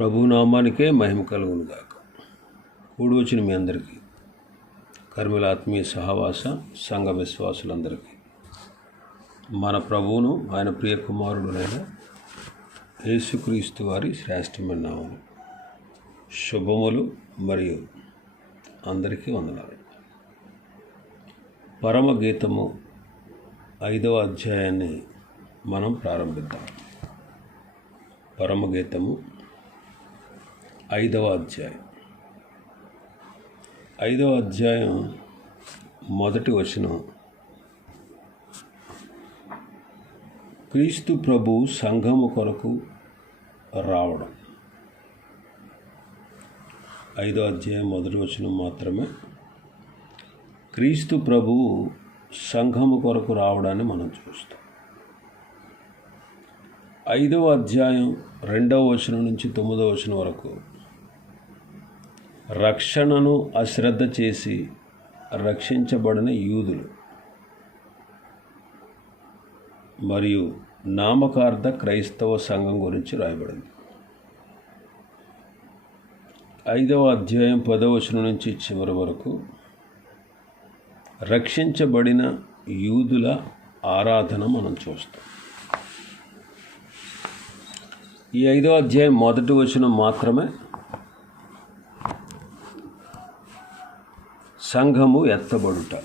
ప్రభు నామానికే మహిమ కలుగును గాక. కూడి వచ్చిన మీ అందరికీ కర్మిల ఆత్మీయ సహవాస సంఘ విశ్వాసులందరికీ. మన ప్రభువును ఆయన ప్రియ కుమారుడునైన యేసుక్రీస్తు వారి శ్రేష్టమైన నామము శుభములు మరియు అందరికీ వందనాలు. పరమగీతము ఐదవ అధ్యాయాన్ని మనం ప్రారంభిద్దాం. పరమగీతము ఐదవ అధ్యాయం. ఐదవ అధ్యాయం మొదటి వచనం. క్రీస్తు ప్రభు సంఘము కొరకు రావడం. ఐదో అధ్యాయం మొదటి వచనం మాత్రమే. క్రీస్తు ప్రభువు సంఘము కొరకు రావడాన్ని మనం చూస్తాం. ఐదవ అధ్యాయం రెండవ వచనం నుంచి తొమ్మిదవ వచనం వరకు రక్షణను అశ్రద్ధ చేసి రక్షించబడిన యూదులు. మరియు నామకార్థ క్రైస్తవ సంఘం గురించి రాయబడింది. ఐదవ అధ్యాయం పదవచనం నుంచి చివరి వరకు రక్షించబడిన యూదుల ఆరాధన మనం చూస్తాం. ఈ ఐదవ అధ్యాయం మొదటి వచనం మాత్రమే సంఘము ఎత్తబడుట.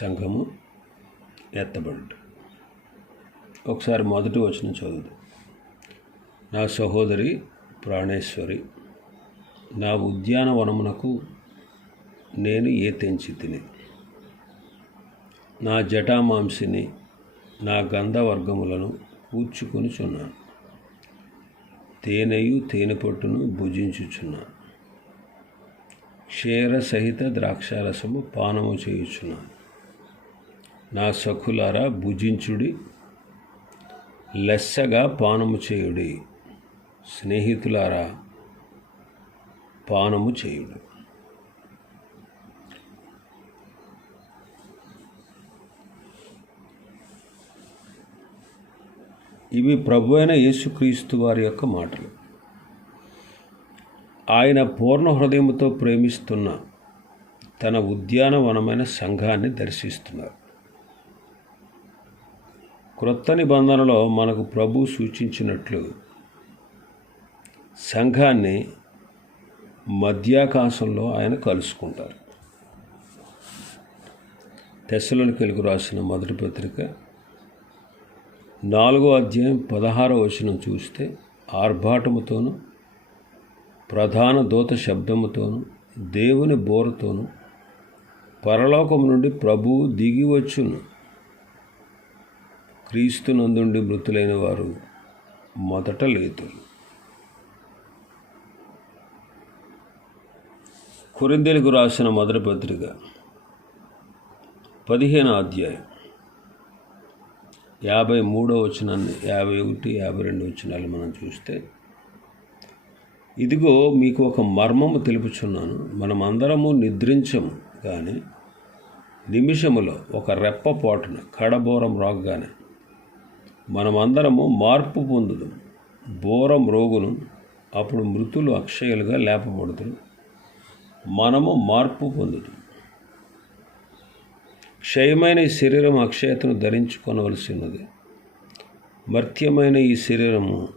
సంఘము ఎత్తబడుట. ఒకసారి మొదటి వచనం చదువు నా సహోదరి ప్రాణేశ్వరి నా ఉద్యానవనమునకు నేను ఏ తెంచి తిని? నా జటామాంసిని నా గంధవర్గములను కూర్చుకొని చున్నాను. తేనెయు తేనె పట్టును భుజించుచున్నాను. క్షీర సహిత ద్రాక్షారసము పానము చేయుచున్నాను. నా సఖులారా భుజించుడి లెస్సగా పానము చేయుడి. స్నేహితులారా పానము చేయుడు. ఇవి ప్రభు అయిన యేసుక్రీస్తు వారి యొక్క మాటలు. ఆయన పూర్ణ హృదయంతో ప్రేమిస్తున్న తన ఉద్యానవనమైన సంఘాన్ని దర్శిస్తున్నారు. క్రొత్త నిబంధనలో మనకు ప్రభు సూచించినట్లు సంఘాన్ని మధ్యాకాశంలో ఆయన కలుసుకుంటారు. తెస్సలోనికెలుగు రాసిన మొదటి పత్రిక నాలుగో అధ్యాయం పదహారో వచనం చూస్తే ఆర్భాటముతోనూ ప్రధాన దూత శబ్దముతోనూ దేవుని బోరతోనూ పరలోకం నుండి ప్రభువు దిగి వచ్చును. క్రీస్తునందుండి మృతులైన వారు మొదట లేతులు కొరిందెలకు రాసిన మొదటి పత్రిక పదిహేను అధ్యాయం యాభై మూడో వచనాన్ని యాభై ఒకటి యాభై రెండు వచనాలు మనం చూస్తే ఇదిగో మీకు ఒక మర్మము తెలుపుచున్నాను. మనం అందరము నిద్రించము కానీ నిమిషములో ఒక రెప్ప పోటున కడబోరం రాగానే మనమందరము మార్పు పొందుదు. బోరం రోగును అప్పుడు మృతులు అక్షయులుగా లేపబడుతురు మనము మార్పు పొందుదు. క్షయమైన ఈ శరీరం అక్షయతను ధరించుకొనవలసి మర్త్యమైన ఈ శరీరము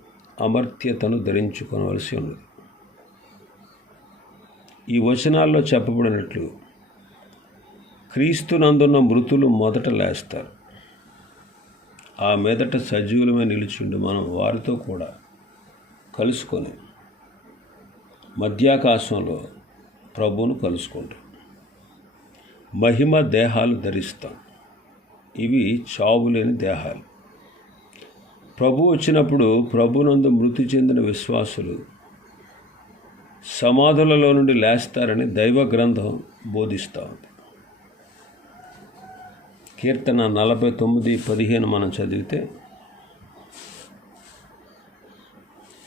అమర్త్యతను ధరించుకొనవలసి ఉన్నది. ఈ వచనాల్లో చెప్పబడినట్లు క్రీస్తునందున్న మృతులు మొదట లేస్తారు. ఆ మీదట సజీవులమే నిలిచిండు మనం వారితో కూడా కలుసుకొని మధ్యాకాశంలో ప్రభువును కలుసుకుంటాం. మహిమ దేహాలు ధరిస్తాం. ఇవి చావులేని దేహాలు. ప్రభు వచ్చినప్పుడు ప్రభునందు మృతి చెందిన విశ్వాసులు సమాధులలో నుండి లేస్తారని దైవ గ్రంథం బోధిస్తూ ఉంది. కీర్తన నలభై తొమ్మిది పదిహేను మనం చదివితే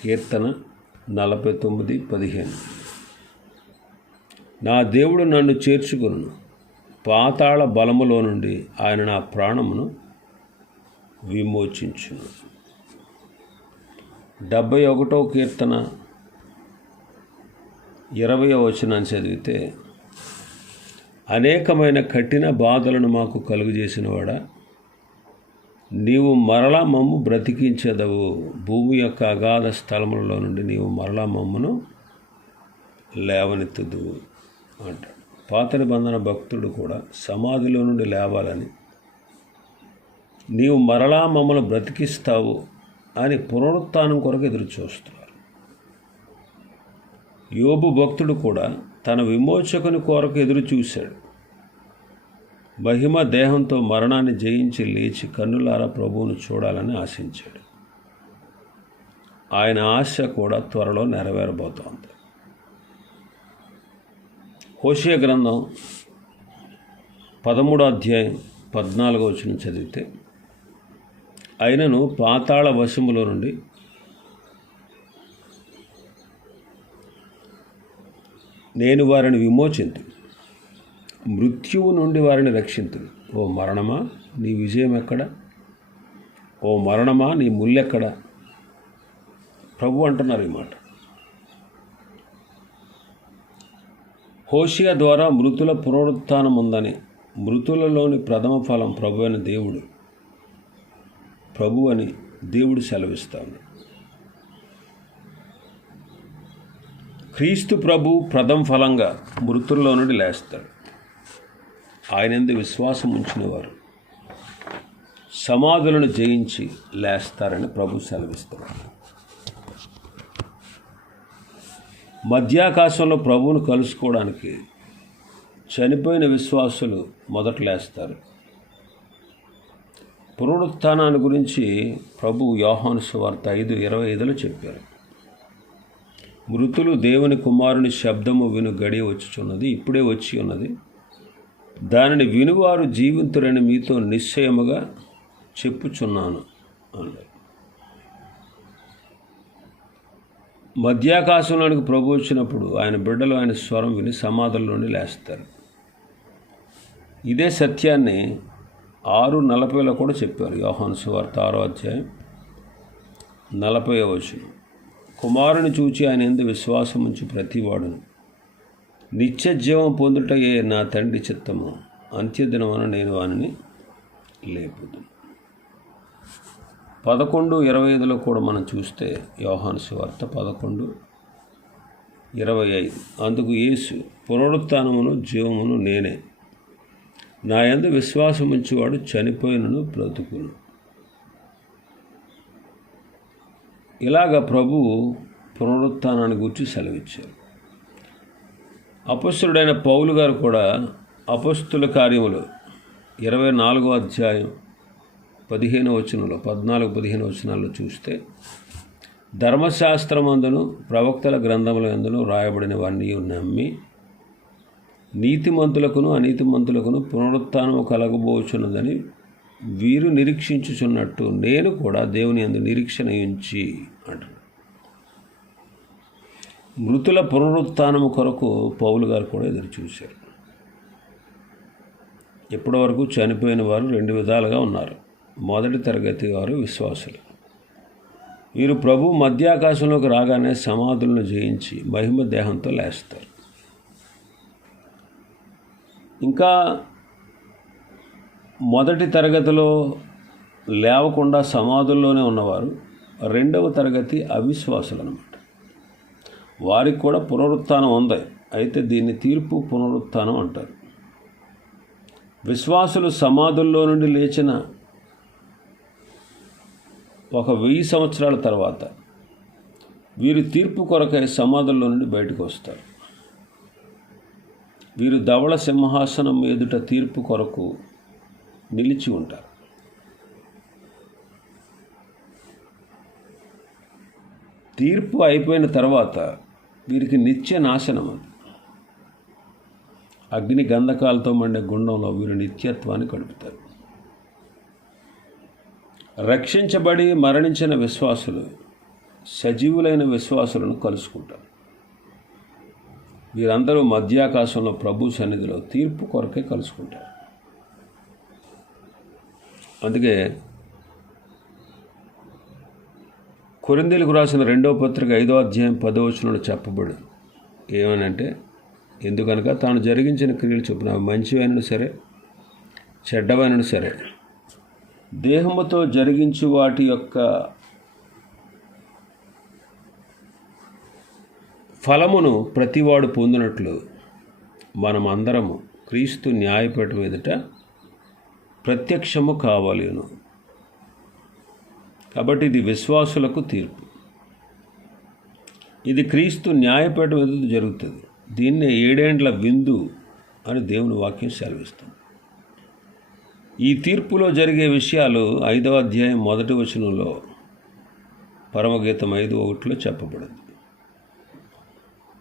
కీర్తన నలభై తొమ్మిది పదిహేను. నా దేవుడు నన్ను చేర్చుకును. పాతాళ బలములో నుండి ఆయన నా ప్రాణమును విమోచించును. డెబ్భై ఒకటో కీర్తన ఇరవయో వచనాన్ని చదివితే అనేకమైన కఠిన బాధలను మాకు కలుగజేసినవాడా నీవు మరలా మమ్ము బ్రతికించదవు. భూమి యొక్క అగాధ స్థలములలో నుండి నీవు మరలా మమ్మును లేవనెత్తుదు. అంటాడు. పాత నిబంధన భక్తుడు కూడా సమాధిలో నుండి లేవాలని నీవు మరలా మమ్మల్ని బ్రతికిస్తావు అని పునరుత్నం కొరకు ఎదురు చూస్తున్నారు యోబు భక్తుడు కూడా తన విమోచకుని కోరకు ఎదురు చూశాడు. మహిమ దేహంతో మరణాన్ని జయించి లేచి కన్నులారా ప్రభువును చూడాలని ఆశించాడు. ఆయన ఆశ కూడా త్వరలో నెరవేరబోతోంది. హోషియ గ్రంథం పదమూడో అధ్యాయం పద్నాలుగో వచ్చిన చదివితే అయినను పాతాళ వశములో నుండి నేను వారిని విమోచింతు. మృత్యువు నుండి వారిని రక్షింతు. ఓ మరణమా? నీ విజయం ఎక్కడ? ఓ మరణమా? నీ ముల్లెక్కడ ప్రభు అంటున్నారు ఈ మాట. హోషియా ద్వారా మృతుల పునరుత్థానం ఉందని మృతులలోని ప్రథమ ఫలం ప్రభు అని దేవుడు. ప్రభు అని దేవుడు సెలవిస్తాడు. క్రీస్తు ప్రభు ప్రథమ ఫలంగా మృతుల్లో నుండి లేస్తాడు. ఆయన ఎందు విశ్వాసం ఉంచినవారు సమాధులను జయించి లేస్తారని ప్రభు సెలవిస్తారు మధ్యాకాశంలో ప్రభువును కలుసుకోవడానికి చనిపోయిన విశ్వాసులు మొదట లేస్తారు. పునరుత్థానాన్ని గురించి ప్రభు యోహాను సువార్త ఐదు ఇరవై ఐదులో చెప్పారు. మృతులు దేవుని కుమారుని శబ్దము విను గడియ వచ్చుచున్నది ఇప్పుడే వచ్చి ఉన్నది. దానిని వినువారు జీవింతురని మీతో నిశ్చయముగా చెప్పుచున్నాను అన్నారు మధ్యాకాశంలోనికి ప్రభు వచ్చినప్పుడు ఆయన బిడ్డలు ఆయన స్వరం విని సమాధుల్లోని లేస్తారు. ఇదే సత్యాన్ని ఆరు నలభైలో కూడా చెప్పారు యోహాను సువార్త ఆరో అధ్యాయం నలభై వచనం. కుమారుని చూచి ఆయన ఎందు విశ్వాసం ప్రతివాడును. నిత్య జీవం పొందుటయే నా తండ్రి చిత్తము. అంత్యదినమున నేను వానిని లేపుదు పదకొండు ఇరవై ఐదులో కూడా మనం చూస్తే యోహాను సువార్త పదకొండు ఇరవై ఐదు. అందుకు యేసు పునరుత్నమును జీవమును నేనే. నా యందు విశ్వాసముంచివాడు చనిపోయినను బ్రతుకును. ఇలాగ ప్రభు పునరుత్నాన్ని గురించి సెలవిచ్చారు. అపస్తుడైన పౌలు గారు కూడా అపస్తుల కార్యములు ఇరవై నాలుగో అధ్యాయం పదిహేను వచనంలో పద్నాలుగు పదిహేను వచనాల్లో చూస్తే ధర్మశాస్త్రమందును ప్రవక్తల గ్రంథముల ఎందును రాయబడినవన్నీ నమ్మి నీతిమంతులకును అనీతిమంతులకును పునరుత్నము కలగబోచున్నదని వీరు నిరీక్షించుచున్నట్టు నేను కూడా దేవుని అందు నిరీక్షణ ఉంచి అంటున్నాడు. మృతుల పునరుత్నము కొరకు పౌలు గారు కూడా ఎదురు చూశారు. ఇప్పటి వరకు చనిపోయిన వారు రెండు విధాలుగా ఉన్నారు. మొదటి తరగతి వారు విశ్వాసులు. వీరు ప్రభు మధ్యాకాశంలోకి రాగానే సమాధులను జయించి మహిమ దేహంతో లేస్తారు. ఇంకా మొదటి తరగతిలో లేవకుండా సమాధుల్లోనే ఉన్నవారు రెండవ తరగతి అవిశ్వాసులు అనమాట వారికి కూడా పునరుత్థానం ఉంది. అయితే దీన్ని తీర్పు పునరుత్థానం అంటారు. విశ్వాసులు సమాధుల్లో నుండి లేచిన ఒక వెయ్యి సంవత్సరాల తర్వాత వీరు తీర్పు కొరకై సమాధుల్లో నుండి బయటకు వస్తారు. వీరు ధవళ సింహాసనం ఎదుట తీర్పు కొరకు నిలిచి ఉంటారు. తీర్పు అయిపోయిన తర్వాత వీరికి నిత్య నాశనం అది. అగ్ని గంధకాలతో మండే గుండంలో వీరు నిత్యత్వాన్ని గడుపుతారు. రక్షించబడి మరణించిన విశ్వాసులు సజీవులైన విశ్వాసులను కలుసుకుంటారు. వీరందరూ మధ్యాకాశంలో ప్రభు సన్నిధిలో తీర్పు కొరకే కలుసుకుంటారు. అందుకే కొరిందేలకు రాసిన రెండో పత్రిక ఐదో అధ్యాయం పదో వచనంలో చెప్పబడు. ఏమనంటే ఎందుకనక తాను జరిగించిన క్రియలు చొప్పున మంచివైనను సరే చెడ్డవైనను సరే. దేహముతో జరిగించు వాటి యొక్క ఫలమును ప్రతివాడు పొందినట్లు మనం అందరము క్రీస్తు న్యాయపీఠం ఎదుట ప్రత్యక్షము కావాలను. కాబట్టి ఇది విశ్వాసులకు తీర్పు. ఇది క్రీస్తు న్యాయపేట ఎదుట జరుగుతుంది. దీన్నే ఏడేండ్ల విందు అని దేవుని వాక్యం సెలవిస్తుంది. ఈ తీర్పులో జరిగే విషయాలు ఐదవ అధ్యాయం మొదటి వచనంలో పరమగీతం ఐదు ఒకటిలో చెప్పబడింది.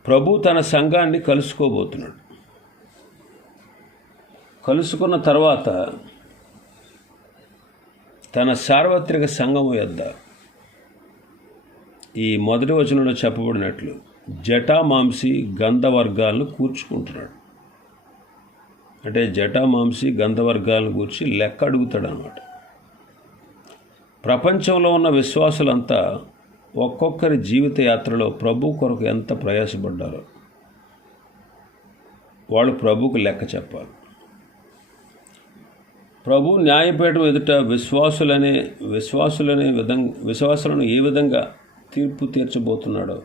ప్రభు తన సంఘాన్ని కలుసుకోబోతున్నాడు. కలుసుకున్న తర్వాత తన సార్వత్రిక సంఘము యొద్ద ఈ మొదటి వచనంలో చెప్పబడినట్లు జటామాంసి గంధవర్గాలను కూర్చుకుంటున్నాడు. అంటే జటామాంసి గంధవర్గాలను కూర్చి లెక్క అడుగుతాడు అనమాట ప్రపంచంలో ఉన్న విశ్వాసులంతా ఒక్కొక్కరి జీవిత యాత్రలో ప్రభు కొరకు ఎంత ప్రయాసపడ్డారో వాళ్ళు ప్రభుకు లెక్క చెప్పాలి. ప్రభు న్యాయపీఠం ఎదుట విశ్వాసులనే విశ్వాసులనే విధంగా విశ్వాసులను ఏ విధంగా తీర్పు తీర్చబోతున్నాడో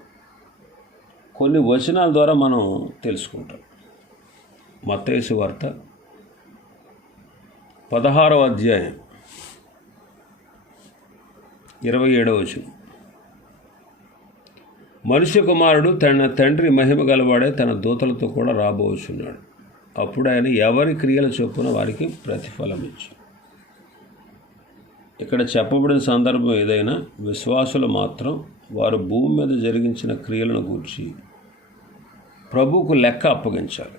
కొన్ని వచనాల ద్వారా మనం తెలుసుకుంటాం. మత్తేసు వార్త పదహారవ అధ్యాయం ఇరవై ఏడవ వచనం. మనుష్య కుమారుడు తన తండ్రి మహిమ గలవాడే తన దూతలతో కూడా రాబోచున్నాడు. అప్పుడు ఆయన ఎవరి క్రియల చొప్పున వారికి ప్రతిఫలం ఇచ్చు ఇక్కడ చెప్పబడిన సందర్భం ఏదైనా విశ్వాసులు మాత్రం వారు భూమి మీద జరిగించిన క్రియలను గూర్చి ప్రభువుకు లెక్క అప్పగించాలి.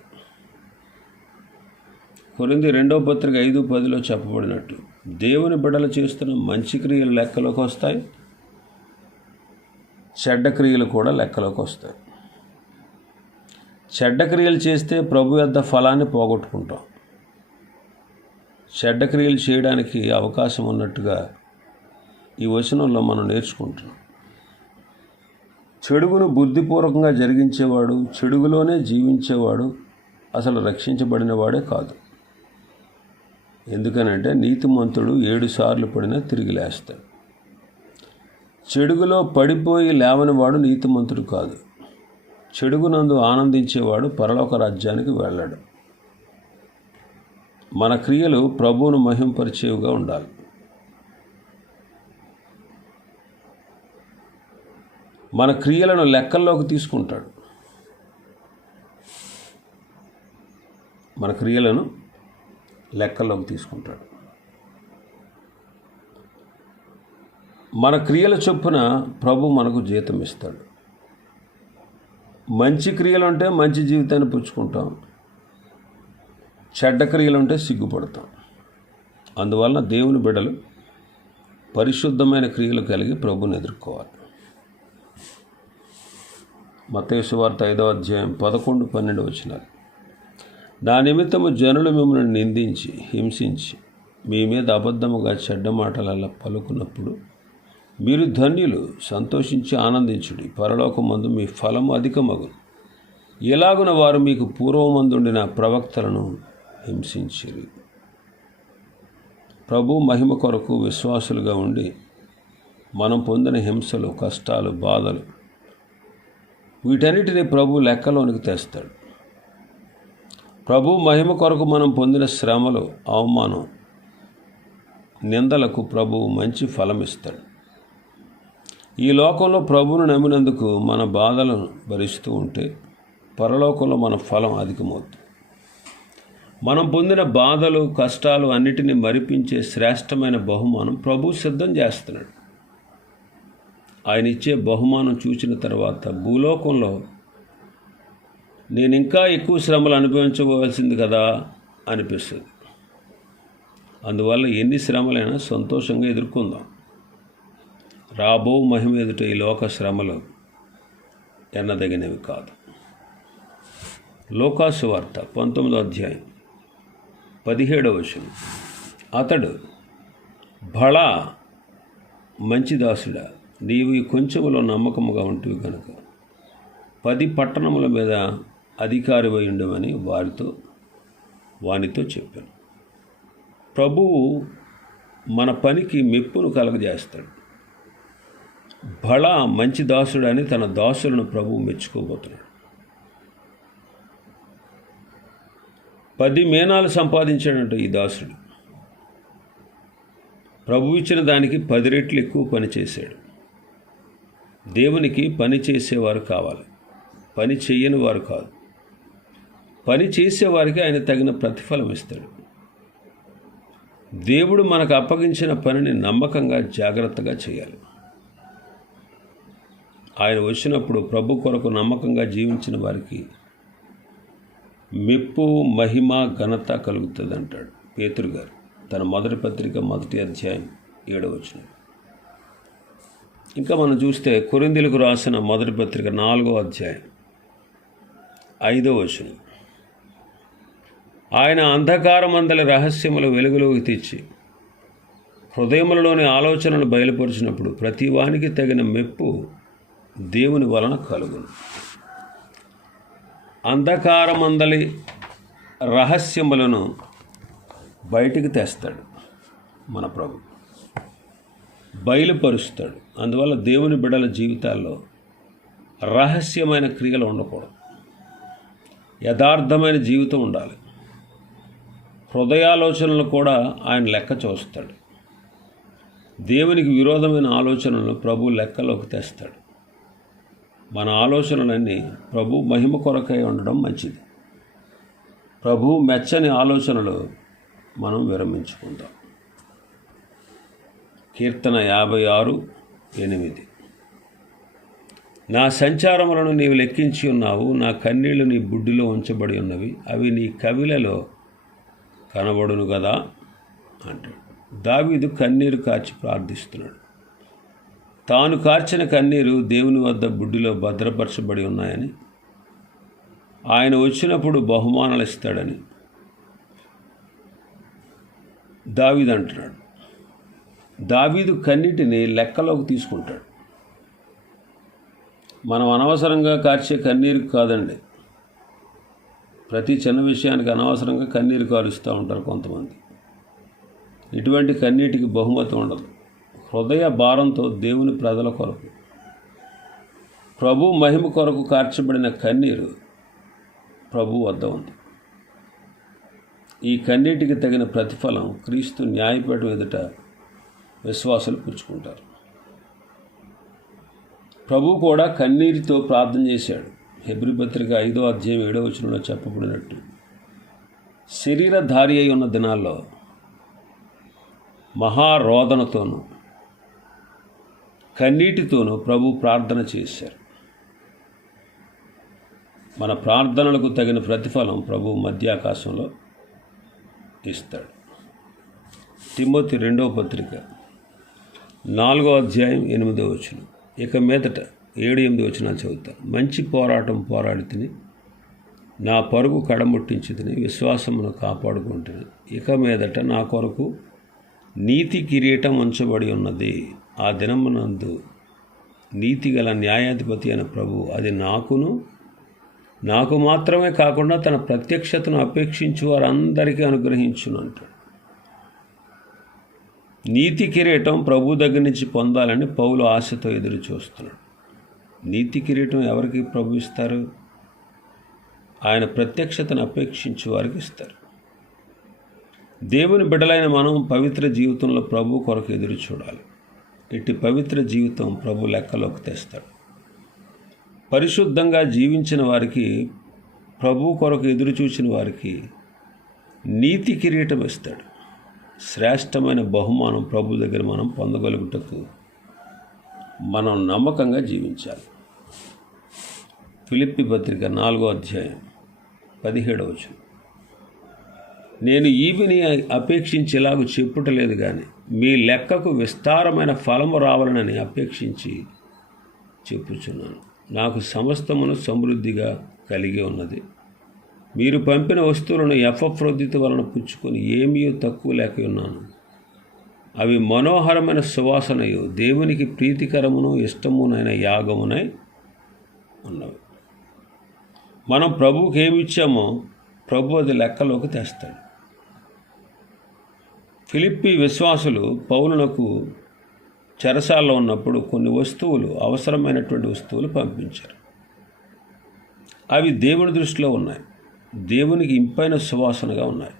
కొరింది రెండవ పత్రిక ఐదు పదిలో చెప్పబడినట్టు దేవుని బిడలు చేస్తున్న మంచి క్రియలు లెక్కలోకి వస్తాయి చెడ్డ క్రియలు కూడా లెక్కలోకి వస్తాయి. చెడ్డ క్రియలు చేస్తే ప్రభు యొద్ద ఫలాన్ని పోగొట్టుకుంటాం. చెడ్డ క్రియలు చేయడానికి అవకాశం ఉన్నట్టుగా ఈ వచనంలో మనం నేర్చుకుంటున్నాం. చెడుగును బుద్ధిపూర్వకంగా జరిగించేవాడు చెడుగులోనే జీవించేవాడు అసలు రక్షించబడినవాడే కాదు. ఎందుకనంటే నీతిమంతుడు ఏడు సార్లు పడినా తిరిగి లేస్తాడు. చెడుగులో పడిపోయి లేవనివాడు నీతిమంతుడు కాదు. చెడుగునందు ఆనందించేవాడు పరలోక రాజ్యానికి వెళ్ళాడు. మన క్రియలు ప్రభువును మహింపరిచేవిగా ఉండాలి. మన క్రియలను లెక్కల్లోకి తీసుకుంటాడు. మన క్రియలను లెక్కల్లోకి తీసుకుంటాడు. మన క్రియల చొప్పున ప్రభు మనకు జీతం ఇస్తాడు మంచి క్రియలు అంటే మంచి జీవితాన్ని పుచ్చుకుంటాం. చెడ్డ క్రియలు ఉంటే సిగ్గుపడతాం. అందువలన దేవుని బిడ్డలు పరిశుద్ధమైన క్రియలు కలిగి ప్రభుని ఎదుర్కోవాలి. మతేసు వార్త ఐదో అధ్యాయం పదకొండు పన్నెండు వచ్చినారు నా నిమిత్తము జనులు మిమ్మల్ని నిందించి హింసించి మీ మీద అబద్ధముగా చెడ్డ మాటలల్లా పలుకున్నప్పుడు మీరు ధన్యులు సంతోషించి ఆనందించుడి. పరలోకమందు మీ ఫలము అధికమగును. ఎలాగున వారు మీకు పూర్వమందుండిన ప్రవక్తలను హింసించిరి. ప్రభు మహిమ కొరకు విశ్వాసులుగా ఉండి మనం పొందిన హింసలు కష్టాలు బాధలు వీటన్నిటిని ప్రభు లెక్కలోనికి తెస్తాడు. ప్రభు మహిమ కొరకు మనం పొందిన శ్రమలు అవమానం నిందలకు ప్రభు మంచి ఫలం ఇస్తాడు ఈ లోకంలో ప్రభువును నమ్మినందుకు మన బాధలను భరిస్తూ ఉంటే పరలోకంలో మన ఫలం అధికమవుతుంది. మనం పొందిన బాధలు కష్టాలు అన్నిటినీ మరిపించే శ్రేష్టమైన బహుమానం ప్రభు సిద్ధం చేస్తున్నాడు. ఆయన ఇచ్చే బహుమానం చూసిన తర్వాత భూలోకంలో నేను ఇంకా ఎక్కువ శ్రమలు అనుభవించవలసింది కదా అనిపిస్తుంది. అందువల్ల ఎన్ని శ్రమలైనా సంతోషంగా ఎదుర్కొందాం. రాబో మహిమ ఎదుట ఈ లోక శ్రమలు ఎన్నదగినవి కాదు. లోకాసు వార్త పంతొమ్మిదో అధ్యాయం పదిహేడవ వచనం. అతడు బళ మంచి దాసుడా నీవు ఈ కొంచెములో నమ్మకముగా ఉంటివి కనుక పది పట్టణముల మీద అధికారి ఉండమని వారితో వానితో చెప్పాను. ప్రభువు మన పనికి మెప్పును కలగజేస్తాడు. బళ మంచి దాసుడని తన దాసులను ప్రభువు మెచ్చుకోబోతున్నాడు. పది మేనాలు సంపాదించాడంట ఈ దాసుడు. ప్రభు ఇచ్చిన దానికి పది రెట్లు ఎక్కువ పని చేశాడు. దేవునికి పని చేసేవారు కావాలి. పని చేయని వారు కాదు. పని చేసేవారికి ఆయన తగిన ప్రతిఫలం ఇస్తాడు. దేవుడు మనకు అప్పగించిన పనిని నమ్మకంగా జాగ్రత్తగా చేయాలి. ఆయన వచ్చినప్పుడు ప్రభు కొరకు నమ్మకంగా జీవించిన వారికి మెప్పు మహిమ ఘనత కలుగుతుంది అంటాడు పేతురు గారు. తన మొదటి పత్రిక మొదటి అధ్యాయం ఏడవచనం ఇంకా మనం చూస్తే కొరిందులకు రాసిన మొదటి పత్రిక నాలుగో అధ్యాయం ఐదో వచనం. ఆయన అంధకారమందల రహస్యములు వెలుగులోకి తెచ్చి హృదయములలోని ఆలోచనలు బయలుపరిచినప్పుడు ప్రతి వానికి తగిన మెప్పు దేవుని వలన కలుగును. అంధకారమందలి రహస్యములను బయటికి తెస్తాడు మన ప్రభు. బయలుపరుస్తాడు. అందువల్ల దేవుని బిడల జీవితాల్లో రహస్యమైన క్రియలు ఉండకూడదు. యథార్థమైన జీవితం ఉండాలి. హృదయాలోచనలు కూడా ఆయన లెక్క చూస్తాడు. దేవునికి విరోధమైన ఆలోచనలను ప్రభు లెక్కలోకి తెస్తాడు. మన ఆలోచనలన్నీ ప్రభు మహిమ కొరకై ఉండడం మంచిది. ప్రభు మెచ్చని ఆలోచనలు మనం విరమించుకుందాం. కీర్తన యాభై ఆరు ఎనిమిది. నా సంచారములను నీవు లెక్కించి ఉన్నావు నా కన్నీళ్ళు నీ బుడ్డిలో ఉంచబడి ఉన్నవి అవి నీ కవిలలో కనబడును కదా అంటాడు. దావీదు కన్నీరు కాచి ప్రార్థిస్తున్నాడు. తాను కార్చిన కన్నీరు దేవుని వద్ద బుడ్డిలో భద్రపరచబడి ఉన్నాయని ఆయన వచ్చినప్పుడు బహుమానాలు ఇస్తాడని దావీదు అంటున్నాడు. దావీదు కన్నీటిని లెక్కలోకి తీసుకుంటాడు. మనం అనవసరంగా కార్చే కన్నీరు కాదండి. ప్రతి చిన్న విషయానికి అనవసరంగా కన్నీరు కారుస్తూ ఉంటారు కొంతమంది. ఇటువంటి కన్నీటికి బహుమతి ఉండదు. హృదయ భారంతో దేవుని ప్రజల కొరకు. ప్రభు మహిమ కొరకు కార్చబడిన కన్నీరు ప్రభు వద్ద ఉంది. ఈ కన్నీటికి తగిన ప్రతిఫలం క్రీస్తు న్యాయపీఠం ఎదుట విశ్వాసులు పుచ్చుకుంటారు. ప్రభు కూడా కన్నీటితో ప్రార్థన చేశాడు. హెబ్రి పత్రిక ఐదో అధ్యాయం ఏడో వచనంలో చెప్పబడినట్టు. శరీరధారి అయి ఉన్న దినాల్లో మహారోదనతోనూ కన్నీటితోనూ ప్రభు ప్రార్థన చేశారు. మన ప్రార్థనలకు తగిన ప్రతిఫలం ప్రభు మధ్యాకాశంలో ఇస్తాడు. తిమ్మోతి రెండవ పత్రిక నాలుగో అధ్యాయం ఎనిమిదో వచ్చిన ఇక మీదట ఏడు ఎనిమిది వచనాలు చదువుతా. మంచి పోరాటం పోరాడితిని నా పరుగు కడముట్టించి విశ్వాసమును కాపాడుకుంటుంది ఇక మీదట నా కొరకు నీతి కిరీటం ఉంచబడి ఉన్నది. ఆ దినమునందు నీతి గల న్యాయాధిపతి అయిన ప్రభు అది నాకును నాకు మాత్రమే కాకుండా తన ప్రత్యక్షతను అపేక్షించు వారందరికీ అనుగ్రహించును అంటాడు నీతి కిరీటం ప్రభు దగ్గర నుంచి పొందాలని పౌలు ఆశతో ఎదురు చూస్తున్నాడు. నీతి కిరీటం ఎవరికి ప్రభు ఇస్తారు? ఆయన ప్రత్యక్షతను అపేక్షించే వారికి ఇస్తారు. దేవుని బిడ్డలైన మనం పవిత్ర జీవితంలో ప్రభు కొరకు ఎదురు చూడాలి. ఇట్టి పవిత్ర జీవితం ప్రభు లెక్కలోకి తెస్తాడు. పరిశుద్ధంగా జీవించిన వారికి ప్రభు కొరకు ఎదురు చూసిన వారికి నీతి కిరీటం ఇస్తాడు. శ్రేష్టమైన బహుమానం ప్రభు దగ్గర మనం పొందగలుగుటకు మనం నమ్మకంగా జీవించాలి. ఫిలిప్పి పత్రిక నాలుగో అధ్యాయం పదిహేడవ నేను ఈవిని అపేక్షించేలాగు చెప్పుటలేదు కానీ మీ లెక్కకు విస్తారమైన ఫలము రావాలని అపేక్షించి చెప్పుచున్నాను. నాకు సమస్తమును సమృద్ధిగా కలిగి ఉన్నది. మీరు పంపిన వస్తువులను ఎఫ్ఎఫ్రొద్దిత వలన పుచ్చుకొని ఏమీ తక్కువ లేక ఉన్నాను. అవి మనోహరమైన సువాసనయు దేవునికి ప్రీతికరమును ఇష్టమునైన యాగమునై ఉన్నవి. మనం ప్రభువుకి ఏమి ఇచ్చామో ప్రభు అది లెక్కలోకి తెస్తాడు. ఫిలిప్పి విశ్వాసులు పౌలునకు చెరసాల్లో ఉన్నప్పుడు కొన్ని వస్తువులు అవసరమైనటువంటి వస్తువులు పంపించారు. అవి దేవుని దృష్టిలో ఉన్నాయి. దేవునికి ఇంపైన సువాసనగా ఉన్నాయి.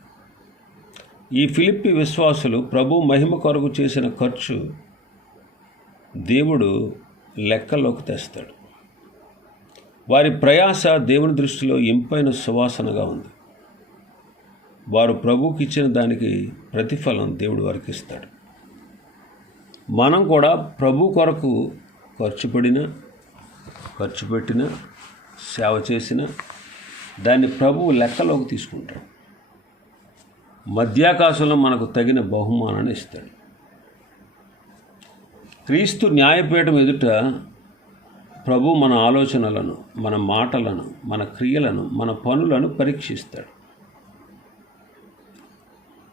ఈ ఫిలిప్పి విశ్వాసులు ప్రభు మహిమ కొరకు చేసిన ఖర్చు దేవుడు లెక్కలోకి తెస్తాడు. వారి ప్రయాస దేవుని దృష్టిలో ఇంపైన సువాసనగా ఉంది. వారు ప్రభుకి ఇచ్చిన దానికి ప్రతిఫలం దేవుడు వారికి ఇస్తాడు. మనం కూడా ప్రభు కొరకు ఖర్చు పడిన ఖర్చు పెట్టిన సేవ చేసిన దాన్ని ప్రభువు లెక్కలోకి తీసుకుంటాడు. మధ్యాకాశంలో మనకు తగిన బహుమానాన్ని ఇస్తాడు. క్రీస్తు న్యాయపీఠం ఎదుట ప్రభు మన ఆలోచనలను మన మాటలను మన క్రియలను మన పనులను పరీక్షిస్తాడు.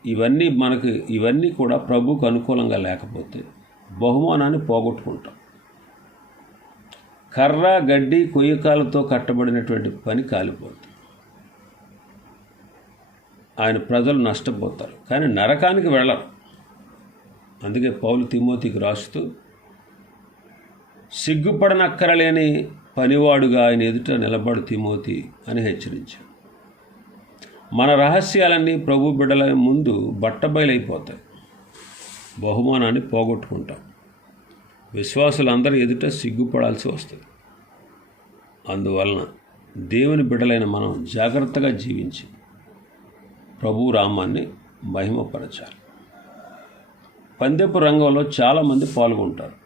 ఇవన్నీ మనకు ఇవన్నీ కూడా ప్రభుకు అనుకూలంగా లేకపోతే బహుమానాన్ని పోగొట్టుకుంటాం. కర్ర గడ్డి కొయ్యకాలతో కట్టబడినటువంటి పని కాలిపోతుంది ఆయన ప్రజలు నష్టపోతారు. కానీ నరకానికి వెళ్ళరు. అందుకే పౌలు తిమోతికి రాస్తూ సిగ్గుపడనక్కరలేని పనివాడుగా ఆయన ఎదుట నిలబడు తిమోతి అని హెచ్చరించాడు. మన రహస్యాలన్నీ ప్రభు బిడ్డల ముందు బట్టబయలైపోతాయి. బహుమానాన్ని పోగొట్టుకుంటాం. విశ్వాసులందరూ ఎదుట సిగ్గుపడాల్సి వస్తుంది. అందువలన దేవుని బిడ్డలైన మనం జాగ్రత్తగా జీవించి ప్రభు రామాన్ని మహిమపరచాలి. పందెపు రంగంలో చాలామంది పాల్గొంటారు.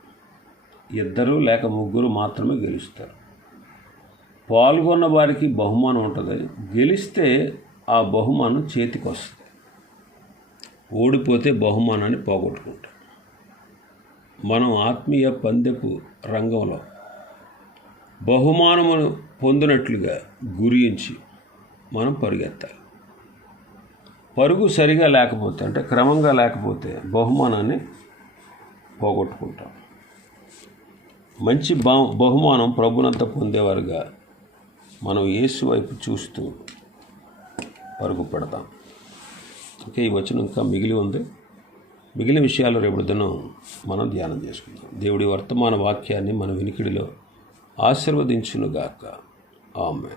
ఇద్దరు లేక ముగ్గురు మాత్రమే గెలుస్తారు. పాల్గొన్న వారికి బహుమానం ఉంటుంది. గెలిస్తే ఆ బహుమానం చేతికి వస్తుంది ఓడిపోతే బహుమానాన్ని పోగొట్టుకుంటాం. మనం ఆత్మీయ పందెపు రంగంలో బహుమానమును పొందినట్లుగా గురించి మనం పరిగెత్తాలి. పరుగు సరిగా లేకపోతే అంటే క్రమంగా లేకపోతే బహుమానాన్ని పోగొట్టుకుంటాం. మంచి బహుమానం ప్రభునంత పొందేవారుగా మనం యేసు వైపు చూస్తూ వరకు పెడతాం. ఓకే ఈ వచనం ఇంకా మిగిలి ఉంది. మిగిలిన విషయాలు రేపు దినం మనం ధ్యానం చేసుకుందాం. దేవుడి వర్తమాన వాక్యాన్ని మన వినికిడిలో ఆశీర్వదించునుగాక. ఆమె